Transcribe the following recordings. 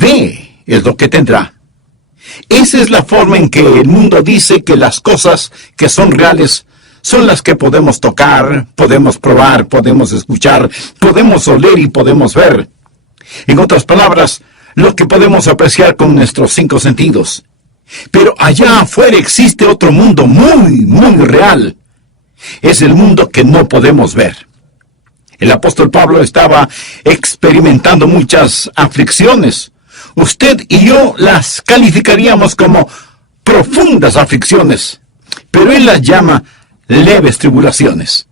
ve es lo que tendrá. Esa es la forma en que el mundo dice que las cosas que son reales son las que podemos tocar, podemos probar, podemos escuchar, podemos oler y podemos ver. En otras palabras, lo que podemos apreciar con nuestros 5 sentidos. Pero allá afuera existe otro mundo muy, muy real. Es el mundo que no podemos ver. El apóstol Pablo estaba experimentando muchas aflicciones. Usted y yo las calificaríamos como profundas aflicciones, pero él las llama leves tribulaciones.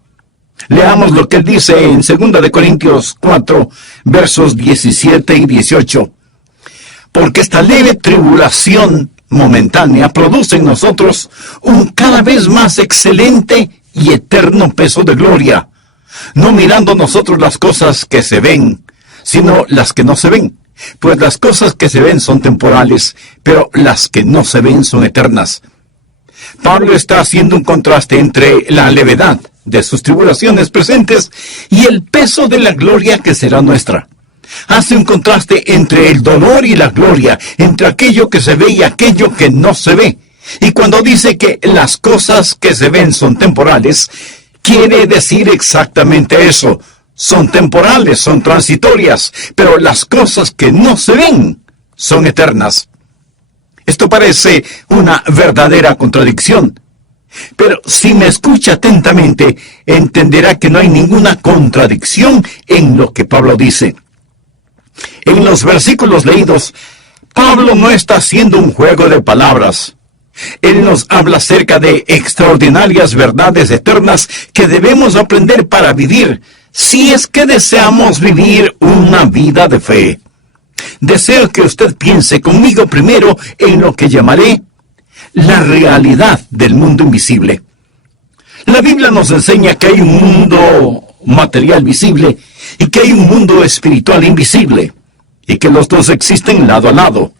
Leamos lo que él dice en 2 de Corintios 4, versos 17 y 18. Porque esta leve tribulación momentánea produce en nosotros un cada vez más excelente y eterno peso de gloria, no mirando nosotros las cosas que se ven, sino las que no se ven. Pues las cosas que se ven son temporales, pero las que no se ven son eternas. Pablo está haciendo un contraste entre la levedad de sus tribulaciones presentes y el peso de la gloria que será nuestra. Hace un contraste entre el dolor y la gloria, entre aquello que se ve y aquello que no se ve. Y cuando dice que las cosas que se ven son temporales, quiere decir exactamente eso. Son temporales, son transitorias, pero las cosas que no se ven son eternas. Esto parece una verdadera contradicción. Pero si me escucha atentamente, entenderá que no hay ninguna contradicción en lo que Pablo dice. En los versículos leídos, Pablo no está haciendo un juego de palabras. Él nos habla acerca de extraordinarias verdades eternas que debemos aprender para vivir, si es que deseamos vivir una vida de fe. Deseo que usted piense conmigo primero en lo que llamaré la realidad del mundo invisible. La Biblia nos enseña que hay un mundo material visible y que hay un mundo espiritual invisible, y que los dos existen lado a lado.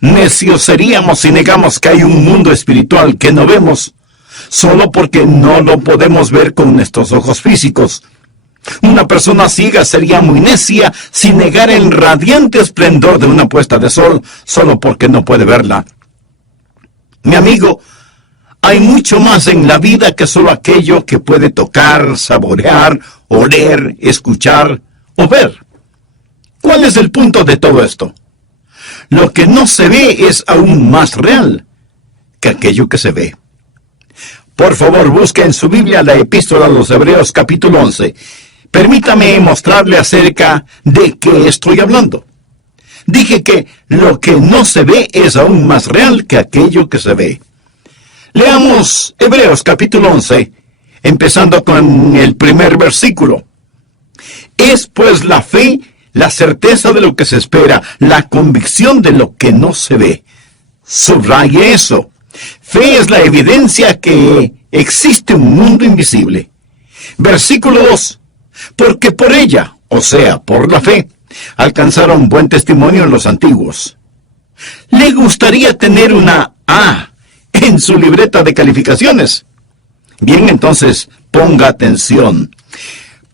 Necios seríamos si negamos que hay un mundo espiritual que no vemos, solo porque no lo podemos ver con nuestros ojos físicos. Una persona ciega sería muy necia si negara el radiante esplendor de una puesta de sol, solo porque no puede verla. Mi amigo, hay mucho más en la vida que solo aquello que puede tocar, saborear, oler, escuchar o ver. ¿Cuál es el punto de todo esto? Lo que no se ve es aún más real que aquello que se ve. Por favor, busque en su Biblia la Epístola a los Hebreos capítulo 11. Permítame mostrarle acerca de qué estoy hablando. Dije que lo que no se ve es aún más real que aquello que se ve. Leamos Hebreos capítulo 11, empezando con el primer versículo. Es pues la fe, la certeza de lo que se espera, la convicción de lo que no se ve. Subraye eso. Fe es la evidencia que existe un mundo invisible. Versículo 2. Porque por ella, o sea, por la fe, alcanzaron buen testimonio en los antiguos. ¿Le gustaría tener una A en su libreta de calificaciones? Bien, entonces, ponga atención.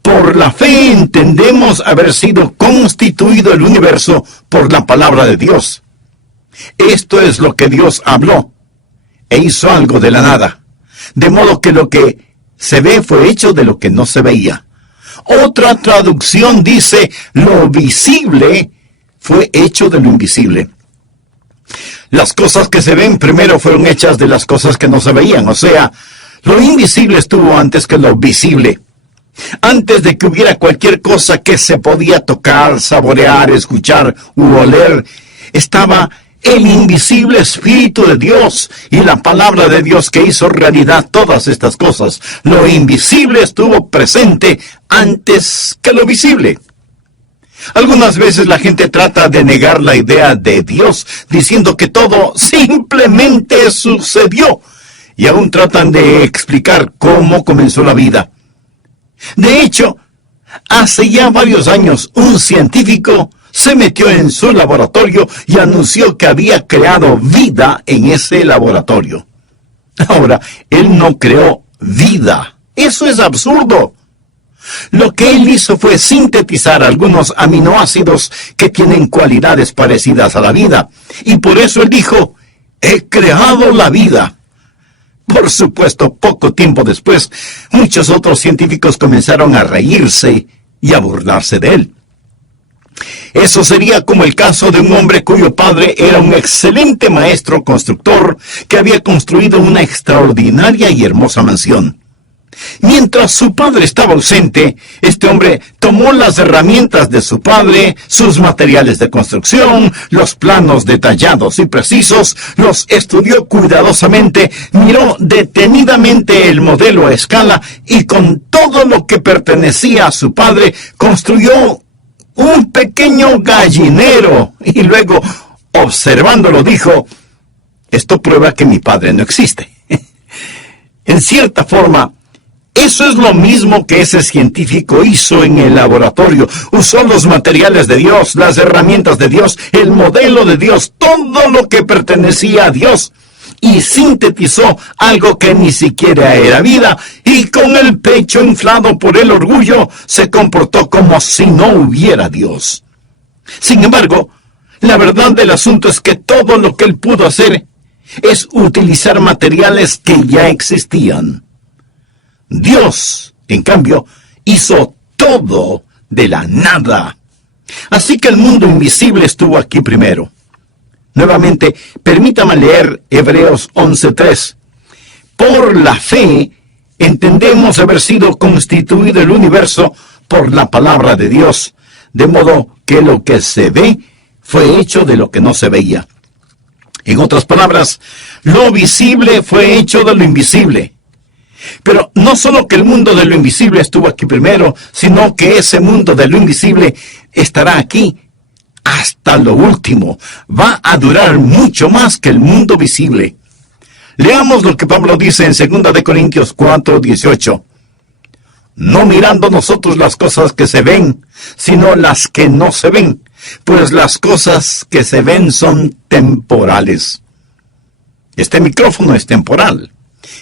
Por la fe entendemos haber sido constituido el universo por la palabra de Dios. Esto es lo que Dios habló, e hizo algo de la nada. De modo que lo que se ve fue hecho de lo que no se veía. Otra traducción dice, lo visible fue hecho de lo invisible. Las cosas que se ven primero fueron hechas de las cosas que no se veían, o sea, lo invisible estuvo antes que lo visible. Antes de que hubiera cualquier cosa que se podía tocar, saborear, escuchar u oler, estaba el invisible Espíritu de Dios y la palabra de Dios que hizo realidad todas estas cosas. Lo invisible estuvo presente antes que lo visible. Algunas veces la gente trata de negar la idea de Dios, diciendo que todo simplemente sucedió, y aún tratan de explicar cómo comenzó la vida. De hecho, hace ya varios años, un científico se metió en su laboratorio y anunció que había creado vida en ese laboratorio. Ahora, él no creó vida. Eso es absurdo. Lo que él hizo fue sintetizar algunos aminoácidos que tienen cualidades parecidas a la vida. Y por eso él dijo, he creado la vida. Por supuesto, poco tiempo después, muchos otros científicos comenzaron a reírse y a burlarse de él. Eso sería como el caso de un hombre cuyo padre era un excelente maestro constructor que había construido una extraordinaria y hermosa mansión. Mientras su padre estaba ausente, este hombre tomó las herramientas de su padre, sus materiales de construcción, los planos detallados y precisos, los estudió cuidadosamente, miró detenidamente el modelo a escala y con todo lo que pertenecía a su padre, construyó un pequeño gallinero y luego, observándolo, dijo, esto prueba que mi padre no existe. En cierta forma, eso es lo mismo que ese científico hizo en el laboratorio. Usó los materiales de Dios, las herramientas de Dios, el modelo de Dios, todo lo que pertenecía a Dios, y sintetizó algo que ni siquiera era vida, y con el pecho inflado por el orgullo, se comportó como si no hubiera Dios. Sin embargo, la verdad del asunto es que todo lo que él pudo hacer es utilizar materiales que ya existían. Dios, en cambio, hizo todo de la nada. Así que el mundo invisible estuvo aquí primero. Nuevamente, permítame leer Hebreos 11:3. Por la fe, entendemos haber sido constituido el universo por la palabra de Dios, de modo que lo que se ve fue hecho de lo que no se veía. En otras palabras, lo visible fue hecho de lo invisible. Pero no solo que el mundo de lo invisible estuvo aquí primero, sino que ese mundo de lo invisible estará aquí hasta lo último. Va a durar mucho más que el mundo visible. Leamos lo que Pablo dice en 2 de Corintios 4:18. No mirando nosotros las cosas que se ven, sino las que no se ven, pues las cosas que se ven son temporales. Este micrófono es temporal.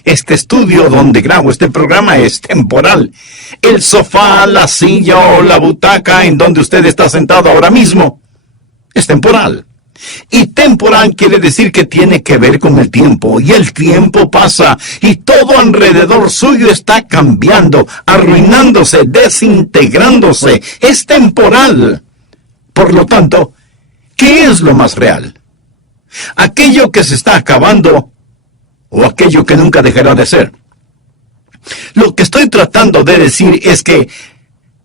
Este estudio donde grabo este programa es temporal. El sofá, la silla o la butaca en donde usted está sentado ahora mismo es temporal. Y temporal quiere decir que tiene que ver con el tiempo. Y el tiempo pasa y todo alrededor suyo está cambiando, arruinándose, desintegrándose. Es temporal. Por lo tanto, ¿qué es lo más real? ¿Aquello que se está acabando o aquello que nunca dejará de ser? Lo que estoy tratando de decir es que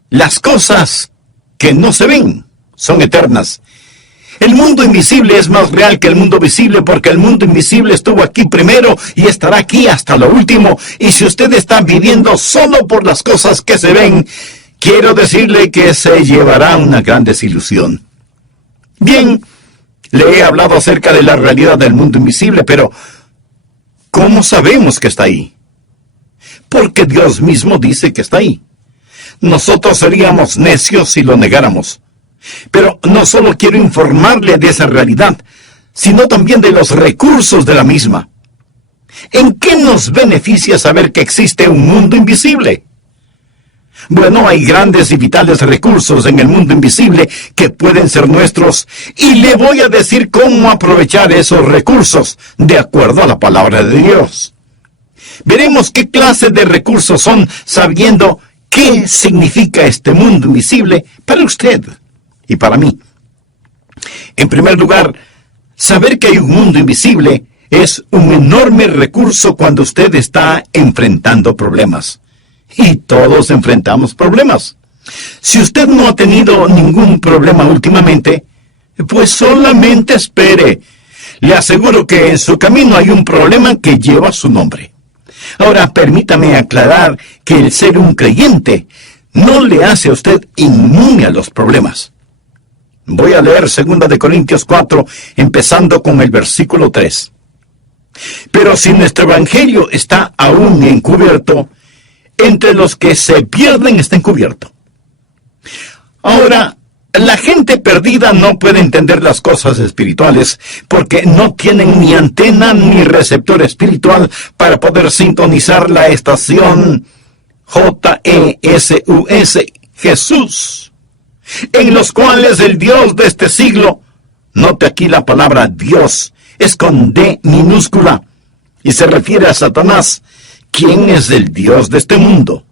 las cosas que no se ven son eternas. El mundo invisible es más real que el mundo visible porque el mundo invisible estuvo aquí primero y estará aquí hasta lo último. Y si usted está viviendo solo por las cosas que se ven, quiero decirle que se llevará una gran desilusión. Bien, le he hablado acerca de la realidad del mundo invisible, pero ¿cómo sabemos que está ahí? Porque Dios mismo dice que está ahí. Nosotros seríamos necios si lo negáramos. Pero no solo quiero informarle de esa realidad, sino también de los recursos de la misma. ¿En qué nos beneficia saber que existe un mundo invisible? Bueno, hay grandes y vitales recursos en el mundo invisible que pueden ser nuestros, y le voy a decir cómo aprovechar esos recursos de acuerdo a la palabra de Dios. Veremos qué clase de recursos son, sabiendo qué significa este mundo invisible para usted y para mí. En primer lugar, saber que hay un mundo invisible es un enorme recurso cuando usted está enfrentando problemas. Y todos enfrentamos problemas. Si usted no ha tenido ningún problema últimamente, pues solamente espere. Le aseguro que en su camino hay un problema que lleva su nombre. Ahora, permítame aclarar que el ser un creyente no le hace a usted inmune a los problemas. Voy a leer 2 de Corintios 4, empezando con el versículo 3. Pero si nuestro evangelio está aún encubierto, entre los que se pierden está encubierto. Ahora, la gente perdida no puede entender las cosas espirituales porque no tienen ni antena ni receptor espiritual para poder sintonizar la estación J-E-S-U-S, Jesús, en los cuales el Dios de este siglo, note aquí la palabra Dios, es con D minúscula, y se refiere a Satanás, quien es el Dios de este mundo,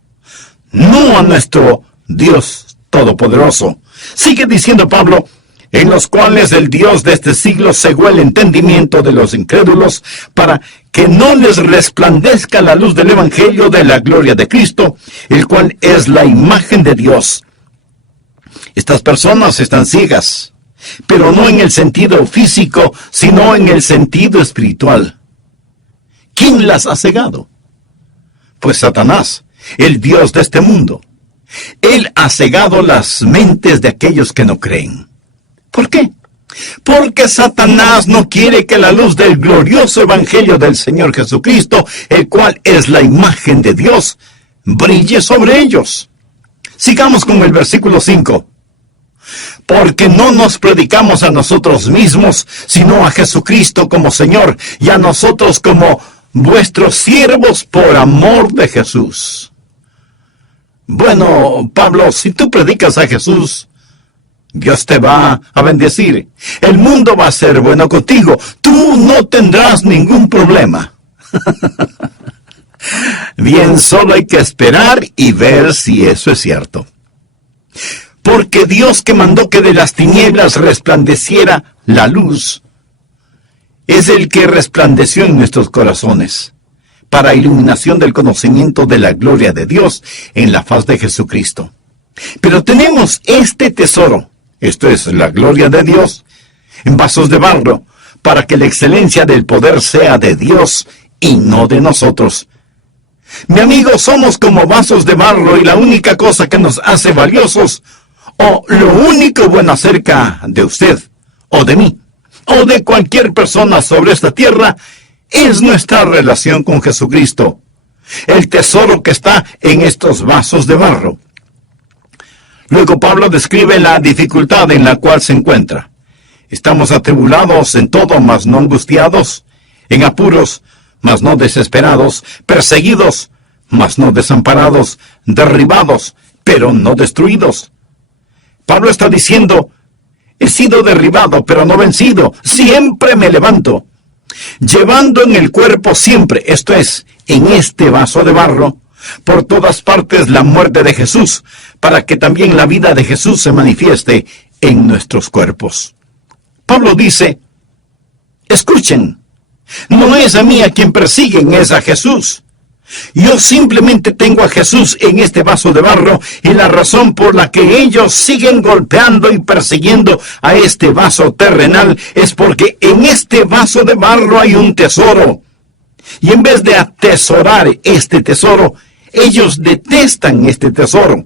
no a nuestro Dios todopoderoso. Sigue diciendo Pablo, en los cuales el Dios de este siglo cegó el entendimiento de los incrédulos para que no les resplandezca la luz del Evangelio de la gloria de Cristo, el cual es la imagen de Dios. Estas personas están ciegas, pero no en el sentido físico, sino en el sentido espiritual. ¿Quién las ha cegado? Pues Satanás, el Dios de este mundo. Él ha cegado las mentes de aquellos que no creen. ¿Por qué? Porque Satanás no quiere que la luz del glorioso Evangelio del Señor Jesucristo, el cual es la imagen de Dios, brille sobre ellos. Sigamos con el versículo 5. Porque no nos predicamos a nosotros mismos, sino a Jesucristo como Señor, y a nosotros como vuestros siervos por amor de Jesús. Bueno, Pablo, si tú predicas a Jesús, Dios te va a bendecir. El mundo va a ser bueno contigo. Tú no tendrás ningún problema. Bien, solo hay que esperar y ver si eso es cierto. Porque Dios, que mandó que de las tinieblas resplandeciera la luz, es el que resplandeció en nuestros corazones, para iluminación del conocimiento de la gloria de Dios en la faz de Jesucristo. Pero tenemos este tesoro, esto es la gloria de Dios, en vasos de barro, para que la excelencia del poder sea de Dios y no de nosotros. Mi amigo, somos como vasos de barro, y la única cosa que nos hace valiosos, o lo único bueno acerca de usted, o de mí, o de cualquier persona sobre esta tierra, es nuestra relación con Jesucristo, el tesoro que está en estos vasos de barro. Luego Pablo describe la dificultad en la cual se encuentra. Estamos atribulados en todo, mas no angustiados, en apuros, mas no desesperados, perseguidos, mas no desamparados, derribados, pero no destruidos. Pablo está diciendo, he sido derribado, pero no vencido, siempre me levanto, llevando en el cuerpo siempre, esto es, en este vaso de barro, por todas partes la muerte de Jesús, para que también la vida de Jesús se manifieste en nuestros cuerpos. Pablo dice, escuchen, no es a mí a quien persiguen, es a Jesús. Yo simplemente tengo a Jesús en este vaso de barro, y la razón por la que ellos siguen golpeando y persiguiendo a este vaso terrenal es porque en este vaso de barro hay un tesoro. Y en vez de atesorar este tesoro, ellos detestan este tesoro,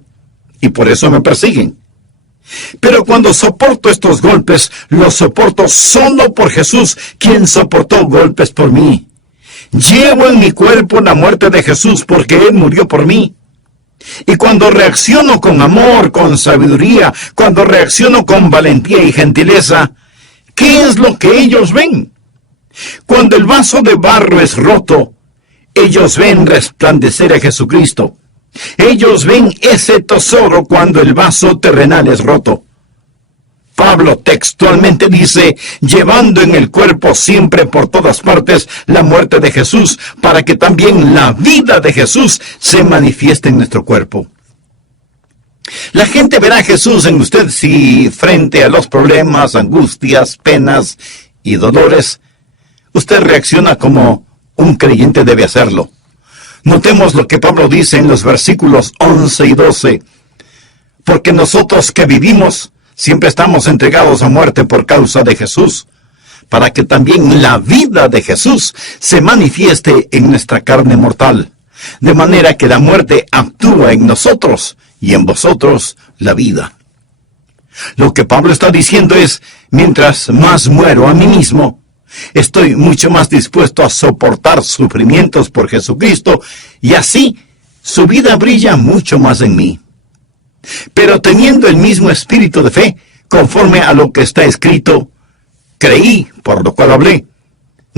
y por eso me persiguen. Pero cuando soporto estos golpes, los soporto solo por Jesús, quien soportó golpes por mí. Llevo en mi cuerpo la muerte de Jesús porque Él murió por mí. Y cuando reacciono con amor, con sabiduría, cuando reacciono con valentía y gentileza, ¿qué es lo que ellos ven? Cuando el vaso de barro es roto, ellos ven resplandecer a Jesucristo. Ellos ven ese tesoro cuando el vaso terrenal es roto. Pablo textualmente dice, llevando en el cuerpo siempre por todas partes la muerte de Jesús, para que también la vida de Jesús se manifieste en nuestro cuerpo. La gente verá a Jesús en usted si frente a los problemas, angustias, penas y dolores, usted reacciona como un creyente debe hacerlo. Notemos lo que Pablo dice en los versículos 11 y 12. Porque nosotros que vivimos, siempre estamos entregados a muerte por causa de Jesús, para que también la vida de Jesús se manifieste en nuestra carne mortal, de manera que la muerte actúa en nosotros y en vosotros la vida. Lo que Pablo está diciendo es, mientras más muero a mí mismo, estoy mucho más dispuesto a soportar sufrimientos por Jesucristo, y así su vida brilla mucho más en mí. Pero teniendo el mismo espíritu de fe, conforme a lo que está escrito, creí, por lo cual hablé.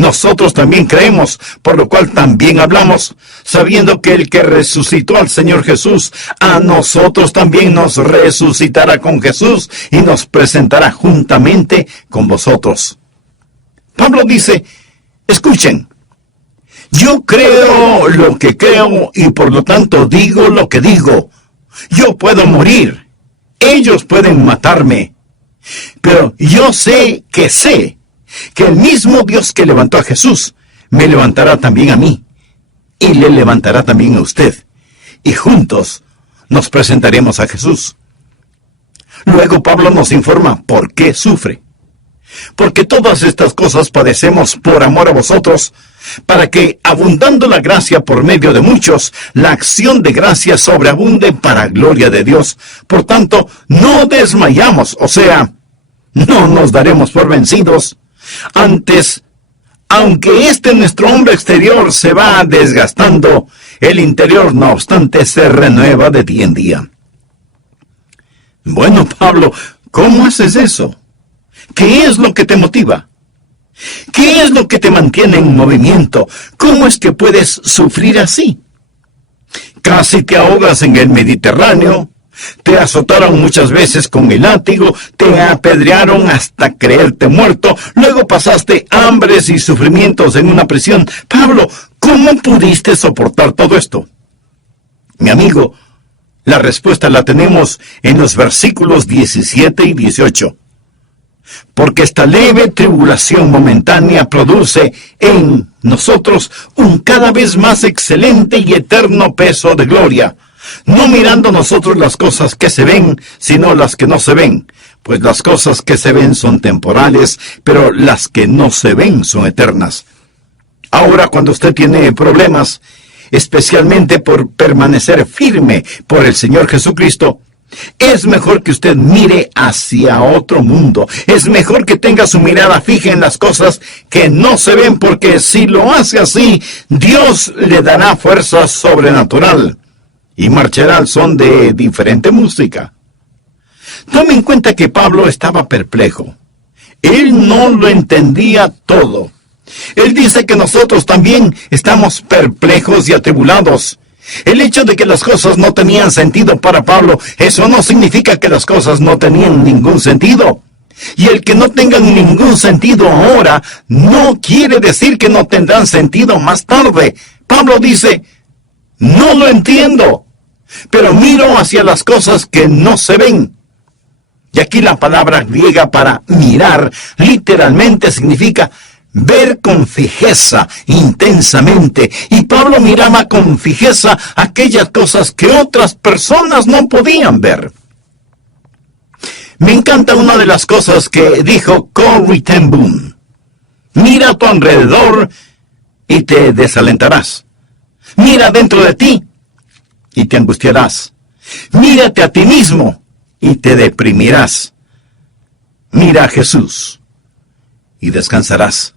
nosotros también creemos, por lo cual también hablamos, sabiendo que el que resucitó al Señor Jesús, a nosotros también nos resucitará con Jesús y nos presentará juntamente con vosotros. Pablo dice, escuchen, yo creo lo que creo y por lo tanto digo lo que digo. Yo puedo morir, ellos pueden matarme, pero yo sé que el mismo Dios que levantó a Jesús me levantará también a mí y le levantará también a usted, y juntos nos presentaremos a Jesús. Luego Pablo nos informa por qué sufre. Porque todas estas cosas padecemos por amor a vosotros, para que, abundando la gracia por medio de muchos, la acción de gracia sobreabunde para gloria de Dios. Por tanto, no desmayamos, o sea, no nos daremos por vencidos. Antes, aunque nuestro hombre exterior se va desgastando, el interior, no obstante, se renueva de día en día. Bueno, Pablo, ¿cómo haces eso? ¿Qué es lo que te motiva? ¿Qué es lo que te mantiene en movimiento? ¿Cómo es que puedes sufrir así? Casi te ahogas en el Mediterráneo, te azotaron muchas veces con el látigo, te apedrearon hasta creerte muerto, luego pasaste hambres y sufrimientos en una prisión. Pablo, ¿cómo pudiste soportar todo esto? Mi amigo, la respuesta la tenemos en los versículos 17 y 18. Porque esta leve tribulación momentánea produce en nosotros un cada vez más excelente y eterno peso de gloria, no mirando nosotros las cosas que se ven, sino las que no se ven, pues las cosas que se ven son temporales, pero las que no se ven son eternas. Ahora, cuando usted tiene problemas, especialmente por permanecer firme por el Señor Jesucristo, es mejor que usted mire hacia otro mundo. Es mejor que tenga su mirada fija en las cosas que no se ven, porque si lo hace así, Dios le dará fuerza sobrenatural y marchará al son de diferente música. Tome en cuenta que Pablo estaba perplejo. Él no lo entendía todo. Él dice que nosotros también estamos perplejos y atribulados. El hecho de que las cosas no tenían sentido para Pablo, eso no significa que las cosas no tenían ningún sentido. Y el que no tengan ningún sentido ahora, no quiere decir que no tendrán sentido más tarde. Pablo dice, no lo entiendo, pero miro hacia las cosas que no se ven. Y aquí la palabra griega para mirar literalmente significa ver con fijeza, intensamente. Y Pablo miraba con fijeza aquellas cosas que otras personas no podían ver. Me encanta una de las cosas que dijo Corrie ten Boom. Mira a tu alrededor y te desalentarás. Mira dentro de ti y te angustiarás. Mírate a ti mismo y te deprimirás. Mira a Jesús y descansarás.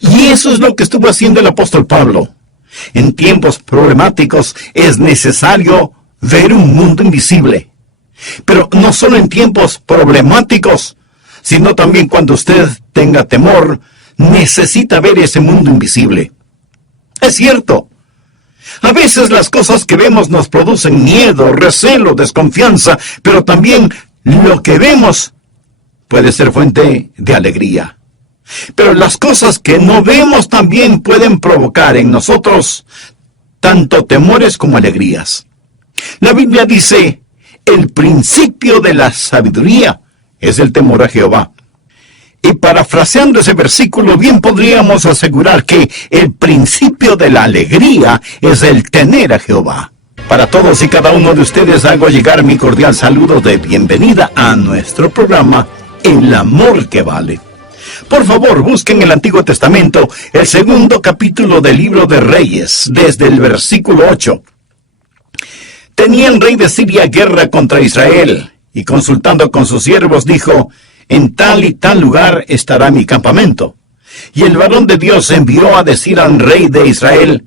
Y eso es lo que estuvo haciendo el apóstol Pablo. En tiempos problemáticos es necesario ver un mundo invisible. Pero no solo en tiempos problemáticos, sino también cuando usted tenga temor, necesita ver ese mundo invisible. Es cierto. A veces las cosas que vemos nos producen miedo, recelo, desconfianza, pero también lo que vemos puede ser fuente de alegría. Pero las cosas que no vemos también pueden provocar en nosotros tanto temores como alegrías. La Biblia dice, el principio de la sabiduría es el temor a Jehová. Y parafraseando ese versículo, bien podríamos asegurar que el principio de la alegría es el tener a Jehová. Para todos y cada uno de ustedes hago llegar mi cordial saludo de bienvenida a nuestro programa El Amor que Vale. Por favor, busquen en el Antiguo Testamento el 2º capítulo del libro de Reyes, desde el versículo 8. Tenía el rey de Siria guerra contra Israel, y consultando con sus siervos dijo, en tal y tal lugar estará mi campamento. Y el varón de Dios envió a decir al rey de Israel,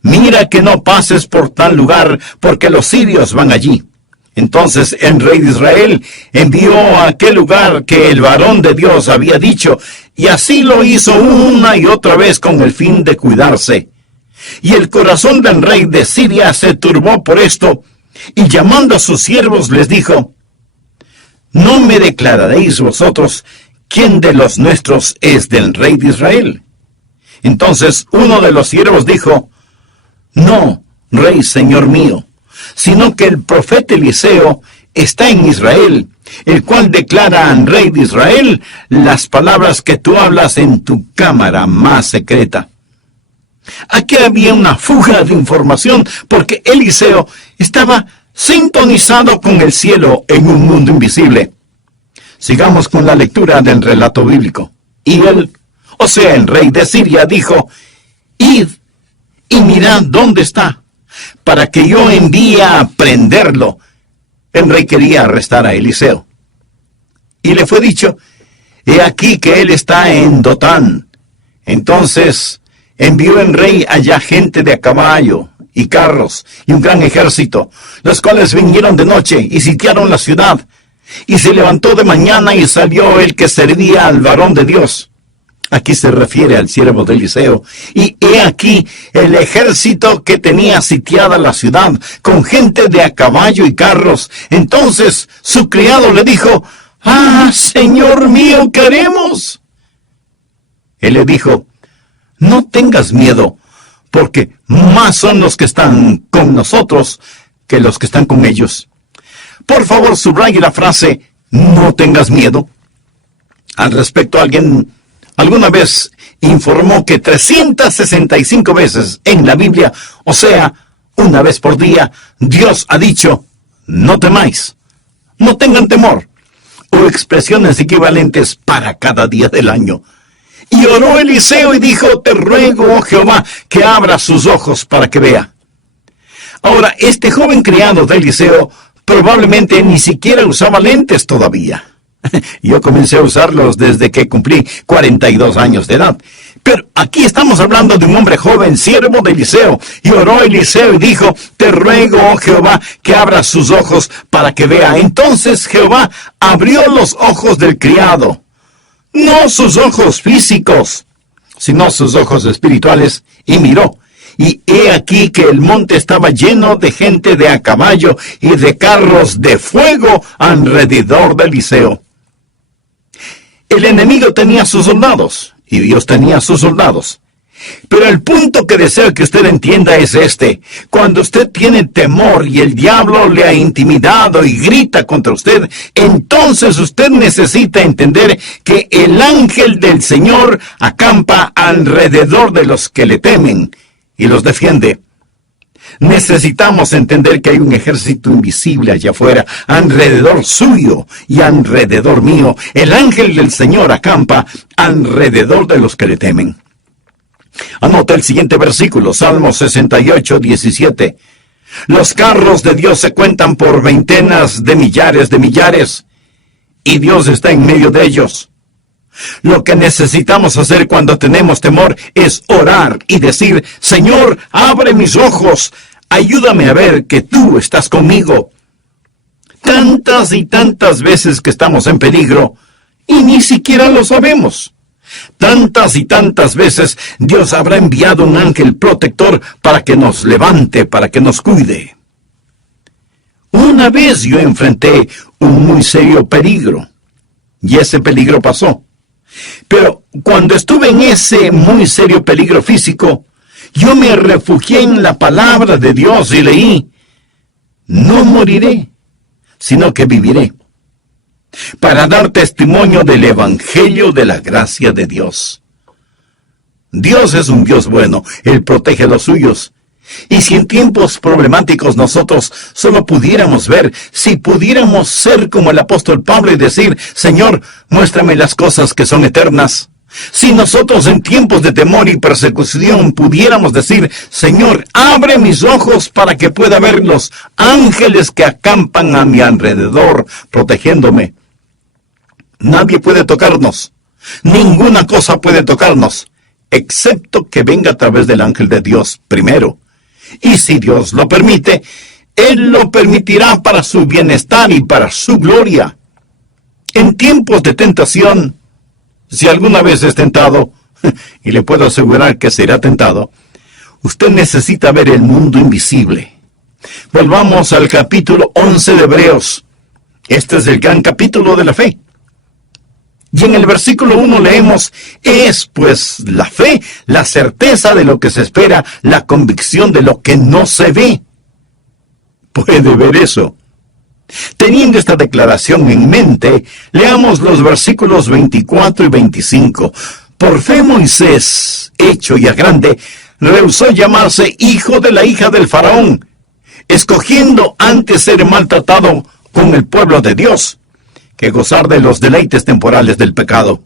mira que no pases por tal lugar, porque los sirios van allí. Entonces el rey de Israel envió a aquel lugar que el varón de Dios había dicho, y así lo hizo una y otra vez con el fin de cuidarse. Y el corazón del rey de Siria se turbó por esto, y llamando a sus siervos les dijo, ¿no me declararéis vosotros quién de los nuestros es del rey de Israel? Entonces uno de los siervos dijo, no, rey señor mío, sino que el profeta Eliseo está en Israel, el cual declara al rey de Israel las palabras que tú hablas en tu cámara más secreta. Aquí había una fuga de información, porque Eliseo estaba sintonizado con el cielo en un mundo invisible. Sigamos con la lectura del relato bíblico. Y él, o sea, el rey de Siria, dijo, id y mirad dónde está, para que yo envíe a prenderlo. El rey quería arrestar a Eliseo. Y le fue dicho, he aquí que él está en Dotán. Entonces envió el rey allá gente de a caballo y carros y un gran ejército, los cuales vinieron de noche y sitiaron la ciudad. Y se levantó de mañana y salió el que servía al varón de Dios. Aquí se refiere al siervo de Eliseo. Y he aquí el ejército que tenía sitiada la ciudad, con gente de a caballo y carros. Entonces su criado le dijo, ¡ah, señor mío, qué haremos! Él le dijo, no tengas miedo, porque más son los que están con nosotros que los que están con ellos. Por favor, subraye la frase, no tengas miedo. Al respecto, alguien alguna vez informó que 365 veces en la Biblia, o sea, una vez por día, Dios ha dicho, no temáis, no tengan temor, o expresiones equivalentes para cada día del año. Y oró Eliseo y dijo, te ruego, oh Jehová, que abra sus ojos para que vea. Ahora, este joven criado de Eliseo probablemente ni siquiera usaba lentes todavía. Yo comencé a usarlos desde que cumplí 42 años de edad. Pero aquí estamos hablando de un hombre joven, siervo de Eliseo. Y oró Eliseo y dijo, te ruego, oh Jehová, que abra sus ojos para que vea. Entonces Jehová abrió los ojos del criado. No sus ojos físicos, sino sus ojos espirituales, y miró. Y he aquí que el monte estaba lleno de gente de a caballo y de carros de fuego alrededor de Eliseo. El enemigo tenía sus soldados, y Dios tenía sus soldados. Pero el punto que deseo que usted entienda es este. Cuando usted tiene temor y el diablo le ha intimidado y grita contra usted, entonces usted necesita entender que el ángel del Señor acampa alrededor de los que le temen y los defiende. Necesitamos entender que hay un ejército invisible allá afuera, alrededor suyo y alrededor mío. El ángel del Señor acampa alrededor de los que le temen. Anota el siguiente versículo, Salmo 68, 17. Los carros de Dios se cuentan por veintenas de millares, y Dios está en medio de ellos. Lo que necesitamos hacer cuando tenemos temor es orar y decir, Señor, abre mis ojos, ayúdame a ver que tú estás conmigo. Tantas y tantas veces que estamos en peligro, y ni siquiera lo sabemos. Tantas y tantas veces Dios habrá enviado un ángel protector para que nos levante, para que nos cuide. Una vez yo enfrenté un muy serio peligro, y ese peligro pasó. Pero cuando estuve en ese muy serio peligro físico, yo me refugié en la palabra de Dios y leí, no moriré, sino que viviré, para dar testimonio del evangelio de la gracia de Dios. Dios es un Dios bueno, Él protege a los suyos. Y si en tiempos problemáticos nosotros solo pudiéramos ver, si pudiéramos ser como el apóstol Pablo y decir, Señor, muéstrame las cosas que son eternas. Si nosotros en tiempos de temor y persecución pudiéramos decir, Señor, abre mis ojos para que pueda ver los ángeles que acampan a mi alrededor, protegiéndome. Nadie puede tocarnos. Ninguna cosa puede tocarnos, excepto que venga a través del ángel de Dios primero. Y si Dios lo permite, Él lo permitirá para su bienestar y para su gloria. En tiempos de tentación, si alguna vez es tentado, y le puedo asegurar que será tentado, usted necesita ver el mundo invisible. Volvamos al capítulo 11 de Hebreos. Este es el gran capítulo de la fe. Y en el versículo 1 leemos: es pues la fe, la certeza de lo que se espera, la convicción de lo que no se ve. ¿Puede ver eso? Teniendo esta declaración en mente, leamos los versículos 24 y 25. Por fe Moisés, hecho ya grande, rehusó llamarse hijo de la hija del faraón, escogiendo antes ser maltratado con el pueblo de Dios, que gozar de los deleites temporales del pecado.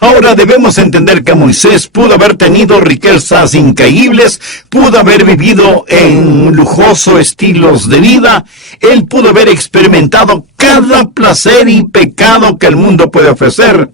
Ahora debemos entender que Moisés pudo haber tenido riquezas increíbles, pudo haber vivido en lujosos estilos de vida, él pudo haber experimentado cada placer y pecado que el mundo puede ofrecer.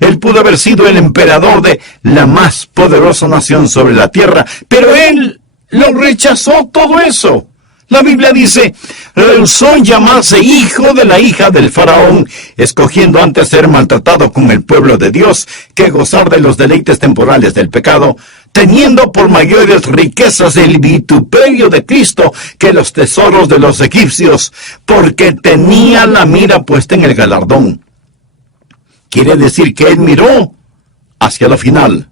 Él pudo haber sido el emperador de la más poderosa nación sobre la tierra, pero él lo rechazó todo eso. La Biblia dice: rehusó llamarse hijo de la hija del faraón, escogiendo antes ser maltratado con el pueblo de Dios que gozar de los deleites temporales del pecado, teniendo por mayores riquezas el vituperio de Cristo que los tesoros de los egipcios, porque tenía la mira puesta en el galardón. Quiere decir que él miró hacia la final.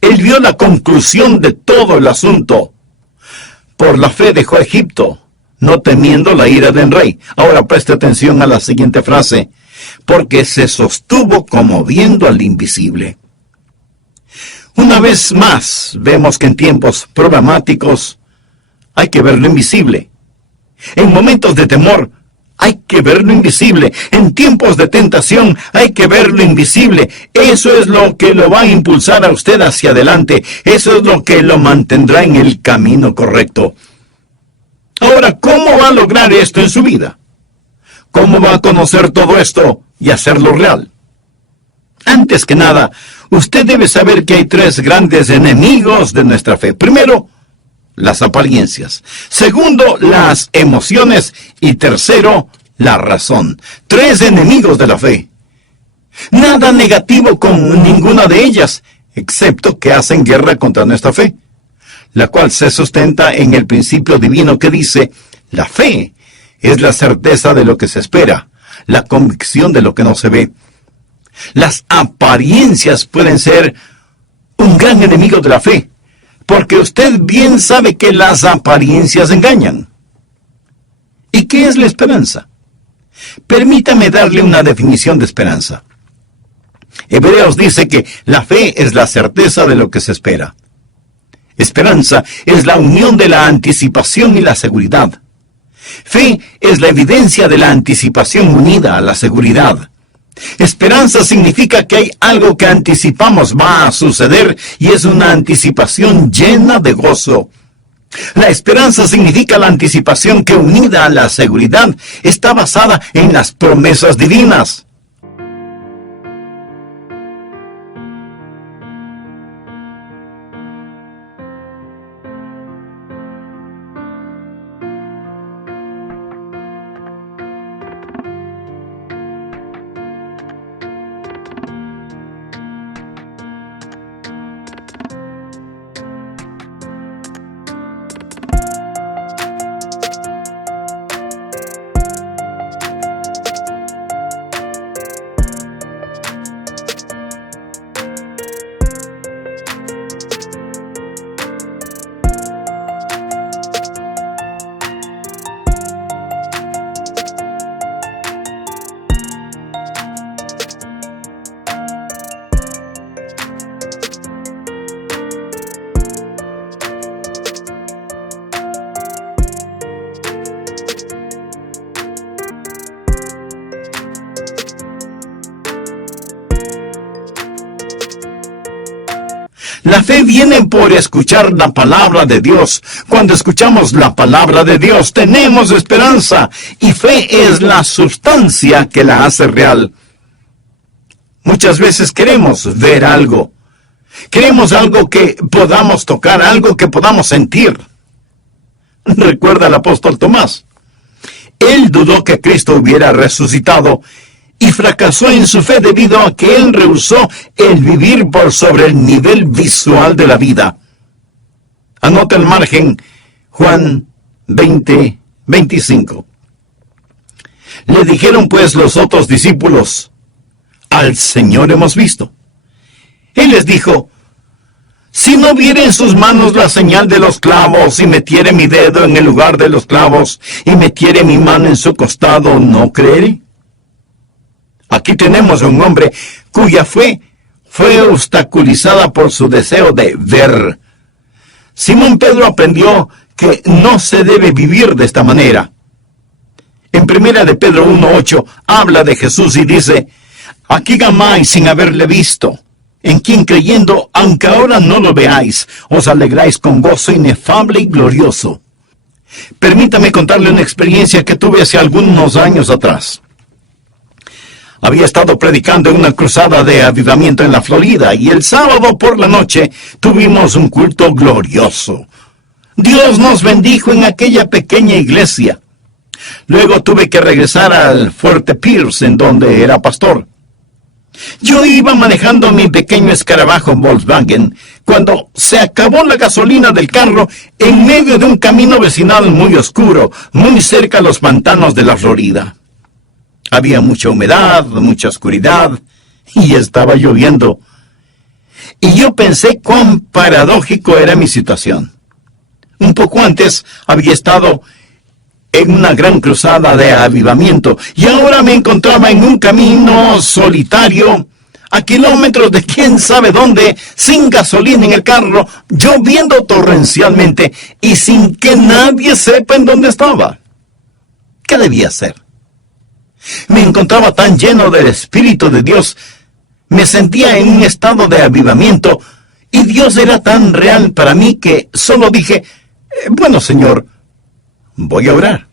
Él vio la conclusión de todo el asunto. Por la fe dejó Egipto, no temiendo la ira del rey. Ahora preste atención a la siguiente frase: porque se sostuvo como viendo al invisible. Una vez más, vemos que en tiempos problemáticos hay que ver lo invisible. En momentos de temor hay que ver lo invisible. En tiempos de tentación hay que ver lo invisible. Eso es lo que lo va a impulsar a usted hacia adelante. Eso es lo que lo mantendrá en el camino correcto. Ahora, ¿cómo va a lograr esto en su vida? ¿Cómo va a conocer todo esto y hacerlo real? Antes que nada, usted debe saber que hay tres grandes enemigos de nuestra fe. Primero, las apariencias. Segundo, las emociones. Y tercero, la razón. Tres enemigos de la fe. Nada negativo con ninguna de ellas, excepto que hacen guerra contra nuestra fe, la cual se sustenta en el principio divino que dice: la fe es la certeza de lo que se espera, la convicción de lo que no se ve. Las apariencias pueden ser un gran enemigo de la fe, porque usted bien sabe que las apariencias engañan. ¿Y qué es la esperanza? Permítame darle una definición de esperanza. Hebreos dice que la fe es la certeza de lo que se espera. Esperanza es la unión de la anticipación y la seguridad. Fe es la evidencia de la anticipación unida a la seguridad. Esperanza significa que hay algo que anticipamos va a suceder y es una anticipación llena de gozo. La esperanza significa la anticipación que, unida a la seguridad, está basada en las promesas divinas. La fe viene por escuchar la palabra de Dios. Cuando escuchamos la palabra de Dios, tenemos esperanza. Y fe es la sustancia que la hace real. Muchas veces queremos ver algo. Queremos algo que podamos tocar, algo que podamos sentir. Recuerda al apóstol Tomás. Él dudó que Cristo hubiera resucitado y fracasó en su fe debido a que él rehusó el vivir por sobre el nivel visual de la vida. Anota el margen Juan 20:25. Le dijeron pues los otros discípulos: al Señor hemos visto. Él les dijo: si no viere en sus manos la señal de los clavos, y metiere mi dedo en el lugar de los clavos, y metiere mi mano en su costado, ¿no creeré? Aquí tenemos a un hombre cuya fe fue obstaculizada por su deseo de ver. Simón Pedro aprendió que no se debe vivir de esta manera. En 1 de Pedro 1:8 habla de Jesús y dice: aquí gamáis sin haberle visto, en quien creyendo, aunque ahora no lo veáis, os alegráis con gozo inefable y glorioso. Permítame contarle una experiencia que tuve hace algunos años atrás. Había estado predicando en una cruzada de avivamiento en la Florida, y el sábado por la noche tuvimos un culto glorioso. Dios nos bendijo en aquella pequeña iglesia. Luego tuve que regresar al Fuerte Pierce, en donde era pastor. Yo iba manejando mi pequeño escarabajo Volkswagen cuando se acabó la gasolina del carro en medio de un camino vecinal muy oscuro, muy cerca a los pantanos de la Florida. Había mucha humedad, mucha oscuridad, y estaba lloviendo. Y yo pensé cuán paradójico era mi situación. Un poco antes había estado en una gran cruzada de avivamiento, y ahora me encontraba en un camino solitario, a kilómetros de quién sabe dónde, sin gasolina en el carro, lloviendo torrencialmente, y sin que nadie sepa en dónde estaba. ¿Qué debía hacer? Me encontraba tan lleno del Espíritu de Dios, me sentía en un estado de avivamiento, y Dios era tan real para mí que solo dije: bueno, Señor, voy a orar.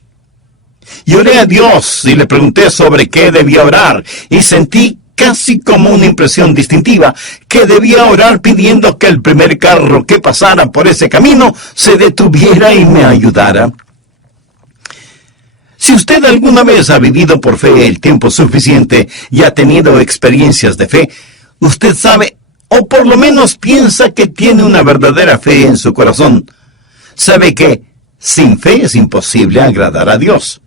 Y oré a Dios y le pregunté sobre qué debía orar, y sentí casi como una impresión distintiva, que debía orar pidiendo que el primer carro que pasara por ese camino se detuviera y me ayudara. Si usted alguna vez ha vivido por fe el tiempo suficiente y ha tenido experiencias de fe, usted sabe, o por lo menos piensa que tiene una verdadera fe en su corazón. Sabe que sin fe es imposible agradar a Dios,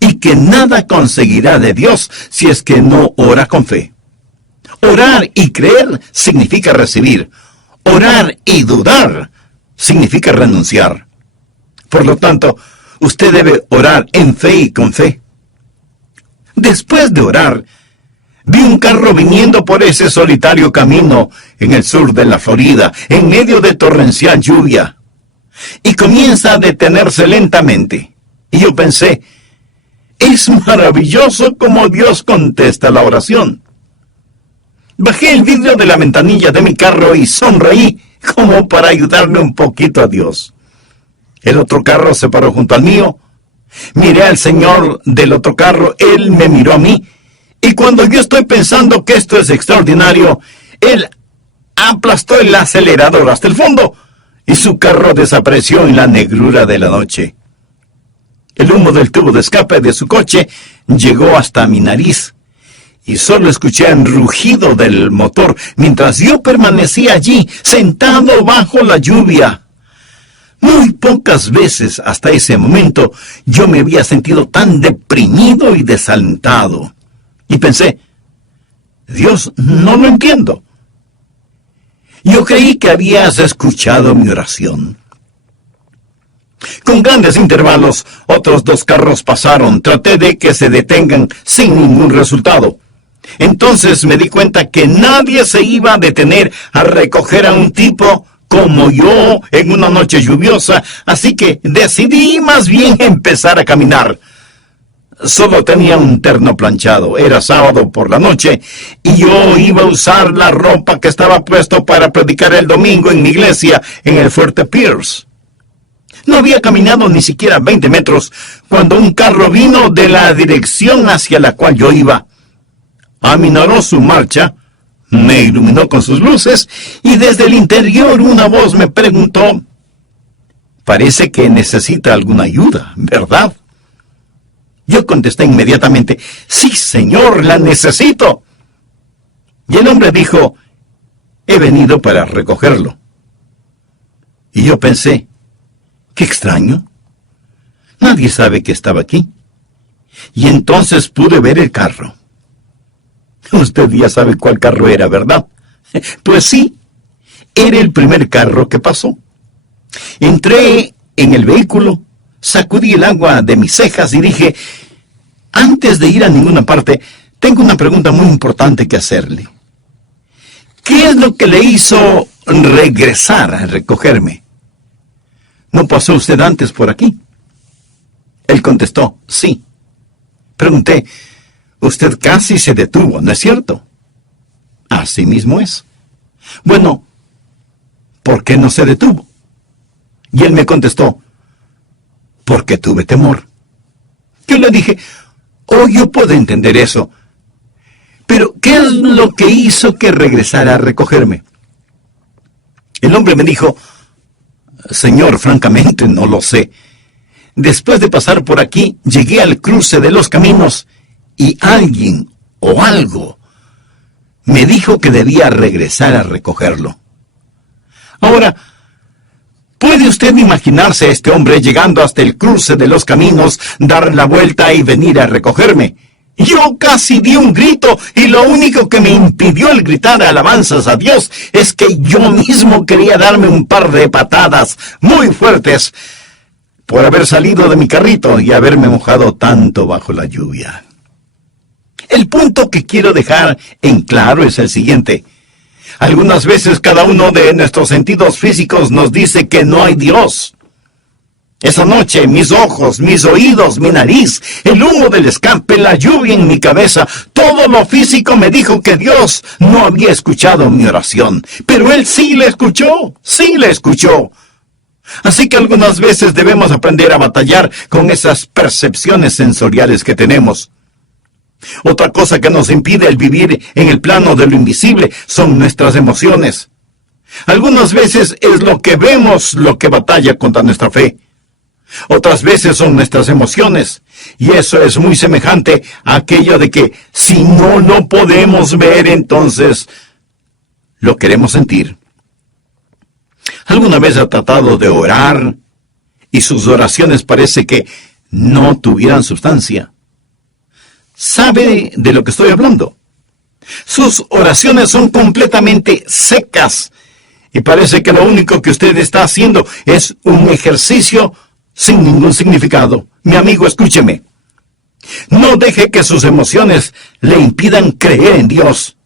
y que nada conseguirá de Dios si es que no ora con fe. Orar y creer significa recibir. Orar y dudar significa renunciar. Por lo tanto, usted debe orar en fe y con fe. Después de orar, vi un carro viniendo por ese solitario camino en el sur de la Florida, en medio de torrencial lluvia, y comienza a detenerse lentamente. Y yo pensé: es maravilloso cómo Dios contesta la oración. Bajé el vidrio de la ventanilla de mi carro y sonreí como para ayudarle un poquito a Dios. El otro carro se paró junto al mío. Miré al señor del otro carro, él me miró a mí, y cuando yo estoy pensando que esto es extraordinario, él aplastó el acelerador hasta el fondo, y su carro desapareció en la negrura de la noche. El humo del tubo de escape de su coche llegó hasta mi nariz, y solo escuché el rugido del motor mientras yo permanecía allí, sentado bajo la lluvia. Muy pocas veces hasta ese momento yo me había sentido tan deprimido y desalentado. Y pensé: Dios, no lo entiendo. Yo creí que habías escuchado mi oración. Con grandes intervalos, otros 2 carros pasaron. Traté de que se detengan sin ningún resultado. Entonces me di cuenta que nadie se iba a detener a recoger a un tipo como yo en una noche lluviosa, así que decidí más bien empezar a caminar. Solo tenía un terno planchado, era sábado por la noche, y yo iba a usar la ropa que estaba puesto para predicar el domingo en mi iglesia en el Fuerte Pierce. No había caminado ni siquiera 20 metros cuando un carro vino de la dirección hacia la cual yo iba. Aminoró su marcha, me iluminó con sus luces, y desde el interior una voz me preguntó: Parece que necesita alguna ayuda, ¿verdad? Yo contesté inmediatamente, sí, señor, la necesito. Y el hombre dijo, he venido para recogerlo. Y yo pensé, qué extraño. Nadie sabe que estaba aquí. Y entonces pude ver el carro. Usted ya sabe cuál carro era, ¿verdad? Pues sí, era el primer carro que pasó. Entré en el vehículo, sacudí el agua de mis cejas y dije, antes de ir a ninguna parte, tengo una pregunta muy importante que hacerle. ¿Qué es lo que le hizo regresar a recogerme? ¿No pasó usted antes por aquí? Él contestó, sí. Pregunté, usted casi se detuvo, ¿no es cierto? Así mismo es. Bueno, ¿por qué no se detuvo? Y él me contestó, porque tuve temor. Yo le dije, yo puedo entender eso. Pero, ¿qué es lo que hizo que regresara a recogerme? El hombre me dijo, señor, francamente no lo sé. Después de pasar por aquí, llegué al cruce de los caminos y alguien o algo me dijo que debía regresar a recogerlo. Ahora, ¿puede usted imaginarse a este hombre llegando hasta el cruce de los caminos, dar la vuelta y venir a recogerme? Yo casi di un grito y lo único que me impidió el gritar alabanzas a Dios es que yo mismo quería darme un par de patadas muy fuertes por haber salido de mi carrito y haberme mojado tanto bajo la lluvia. El punto que quiero dejar en claro es el siguiente. Algunas veces cada uno de nuestros sentidos físicos nos dice que no hay Dios. Esa noche, mis ojos, mis oídos, mi nariz, el humo del escape, la lluvia en mi cabeza, todo lo físico me dijo que Dios no había escuchado mi oración. Pero Él sí la escuchó, sí la escuchó. Así que algunas veces debemos aprender a batallar con esas percepciones sensoriales que tenemos. Otra cosa que nos impide el vivir en el plano de lo invisible son nuestras emociones. Algunas veces es lo que vemos lo que batalla contra nuestra fe. Otras veces son nuestras emociones. Y eso es muy semejante a aquello de que si no lo podemos ver, entonces lo queremos sentir. ¿Alguna vez ha tratado de orar y sus oraciones parece que no tuvieran sustancia? ¿Sabe de lo que estoy hablando? Sus oraciones son completamente secas y parece que lo único que usted está haciendo es un ejercicio sin ningún significado. Mi amigo, escúcheme. No deje que sus emociones le impidan creer en Dios.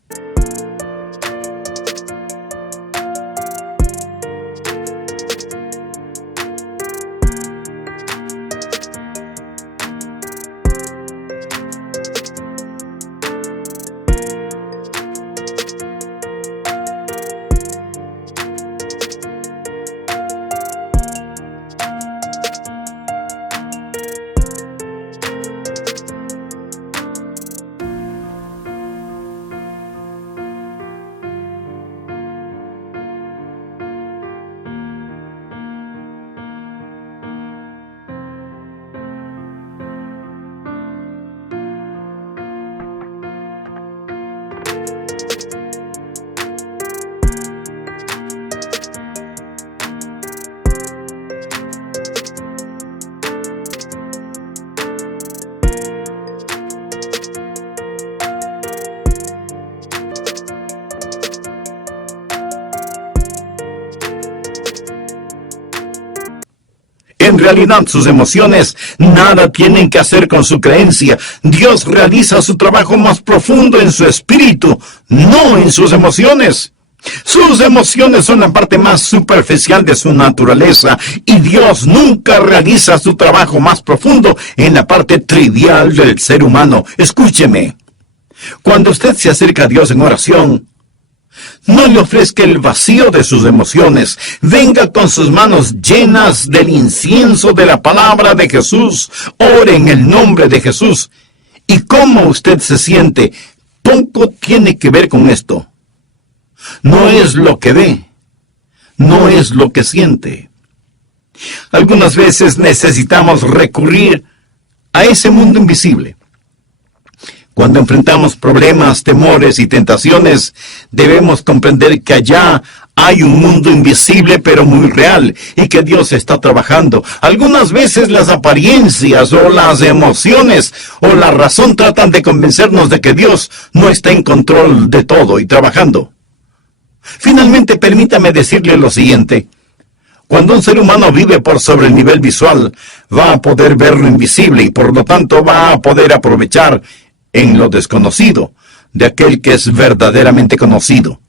En realidad sus emociones nada tienen que hacer con su creencia. Dios realiza su trabajo más profundo en su espíritu, no en sus emociones. Sus emociones son la parte más superficial de su naturaleza y Dios nunca realiza su trabajo más profundo en la parte trivial del ser humano. Escúcheme, cuando usted se acerca a Dios en oración, no le ofrezca el vacío de sus emociones. Venga con sus manos llenas del incienso de la palabra de Jesús. Ore en el nombre de Jesús. ¿Y cómo usted se siente? Poco tiene que ver con esto. No es lo que ve, no es lo que siente. Algunas veces necesitamos recurrir a ese mundo invisible. Cuando enfrentamos problemas, temores y tentaciones, debemos comprender que allá hay un mundo invisible pero muy real y que Dios está trabajando. Algunas veces las apariencias o las emociones o la razón tratan de convencernos de que Dios no está en control de todo y trabajando. Finalmente, permítame decirle lo siguiente. Cuando un ser humano vive por sobre el nivel visual, va a poder ver lo invisible y por lo tanto va a poder aprovechar en lo desconocido de aquel que es verdaderamente conocido.